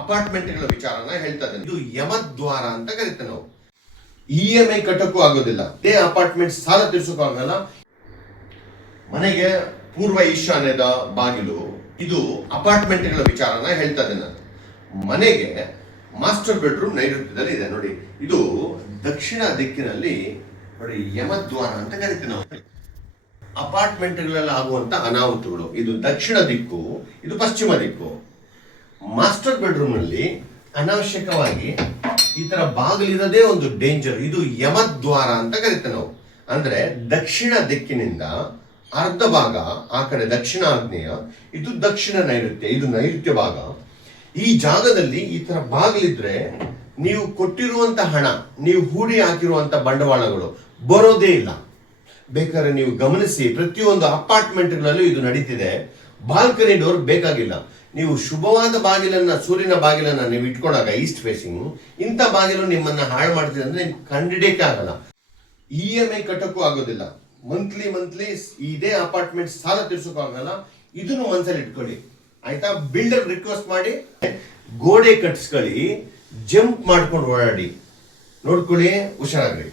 ಅಪಾರ್ಟ್ಮೆಂಟ್ಗಳ ವಿಚಾರನ ಹೇಳ್ತಾ ಇದ್ದೇನೆ. ಇದು ಯಮದ್ವಾರ ಅಂತ ಕರಿತೇವೆ ನಾವು. EMI ಕಟ್ಟಕ್ಕೂ ಆಗೋದಿಲ್ಲ, ಇದೇ ಅಪಾರ್ಟ್ಮೆಂಟ್ ಸಾಲ ತೀರ್ಸೋಕ್ಕೂ ಆಗಲ್ಲ. ಮನೆಗೆ ಪೂರ್ವ ಈಶಾನ್ಯದ ಬಾಗಿಲು, ಇದು ಅಪಾರ್ಟ್ಮೆಂಟ್ಗಳ ವಿಚಾರನ ಹೇಳ್ತಾ ಇದ್ದೇನೆ ನಾನು. ಮನೆಗೆ ಮಾಸ್ಟರ್ ಬೆಡ್ರೂಮ್ ನೈಋತ್ಯದಲ್ಲಿ ಇದೆ ನೋಡಿ. ಇದು ದಕ್ಷಿಣ ದಿಕ್ಕಿನಲ್ಲಿ ನೋಡಿ, ಯಮದ್ವಾರ ಅಂತ ಕರಿತೀವಿ ನಾವು. ಅಪಾರ್ಟ್ಮೆಂಟ್ಗಳಲ್ಲಿ ಆಗುವಂತ ಅನಾಹುತಗಳು, ಇದು ದಕ್ಷಿಣ ದಿಕ್ಕು, ಇದು ಪಶ್ಚಿಮ ದಿಕ್ಕು. ಮಾಸ್ಟರ್ ಬೆಡ್ರೂಮ್ ನಲ್ಲಿ ಅನಾವಶ್ಯಕವಾಗಿ ಈ ತರ ಬಾಗಿಲಿರೋದೇ ಒಂದು ಡೇಂಜರ್. ಇದು ಯಮದ್ವಾರ ಅಂತ ಕರಿತೇವೆ ನಾವು. ಅಂದ್ರೆ ದಕ್ಷಿಣ ದಿಕ್ಕಿನಿಂದ ಅರ್ಧ ಭಾಗ ಆ ಕಡೆ ದಕ್ಷಿಣ ಆಗ್ನೇಯ, ಇದು ದಕ್ಷಿಣ ನೈಋತ್ಯ, ಇದು ನೈಋತ್ಯ ಭಾಗ. ಈ ಜಾಗದಲ್ಲಿ ಈ ತರ ಬಾಗಿಲಿದ್ರೆ ನೀವು ಕೊಟ್ಟಿರುವಂತ ಹಣ, ನೀವು ಹೂಡಿ ಹಾಕಿರುವಂತ ಬಂಡವಾಳಗಳು ಬರೋದೇ ಇಲ್ಲ. ಬೇಕಾದ್ರೆ ನೀವು ಗಮನಿಸಿ, ಪ್ರತಿಯೊಂದು ಅಪಾರ್ಟ್ಮೆಂಟ್ಗಳಲ್ಲೂ ಇದು ನಡೀತಿದೆ. ಬಾಲ್ಕನಿ ಡೋರ್ ಬೇಕಾಗಿಲ್ಲ. ನೀವು ಶುಭವಾದ ಬಾಗಿಲನ್ನ, ಸೂರ್ಯನ ಬಾಗಿಲನ್ನ ನೀವು ಇಟ್ಕೊಂಡಾಗ ಈಸ್ಟ್ ಫೇಸಿಂಗ್, ಇಂಥ ಬಾಗಿಲು ನಿಮ್ಮನ್ನ ಹಾಳು ಮಾಡ್ತಿದೆ ಅಂದ್ರೆ ಕಂಡಿಡಿಯಕ್ಕೆ ಆಗಲ್ಲ. EMI ಕಟ್ಟಕ್ಕೂ ಆಗೋದಿಲ್ಲ, ಮಂತ್ಲಿ ಇದೇ ಅಪಾರ್ಟ್ಮೆಂಟ್ ಸಾಲ ತೀರ್ಸೋಕ್ಕೂ ಆಗಲ್ಲ. ಇದನ್ನು ಮನಸ್ಸಲ್ಲಿ ಇಟ್ಕೊಳ್ಳಿ ಆಯ್ತಾ. ಬಿಲ್ಡರ್ ರಿಕ್ವೆಸ್ಟ್ ಮಾಡಿ ಗೋಡೆ ಕಟ್ಸ್ಕೊಳ್ಳಿ, ಜಂಪ್ ಮಾಡ್ಕೊಂಡು ಓಡಾಡಿ, ನೋಡ್ಕೊಳ್ಳಿ, ಹುಷಾರಾಗ್ರಿ.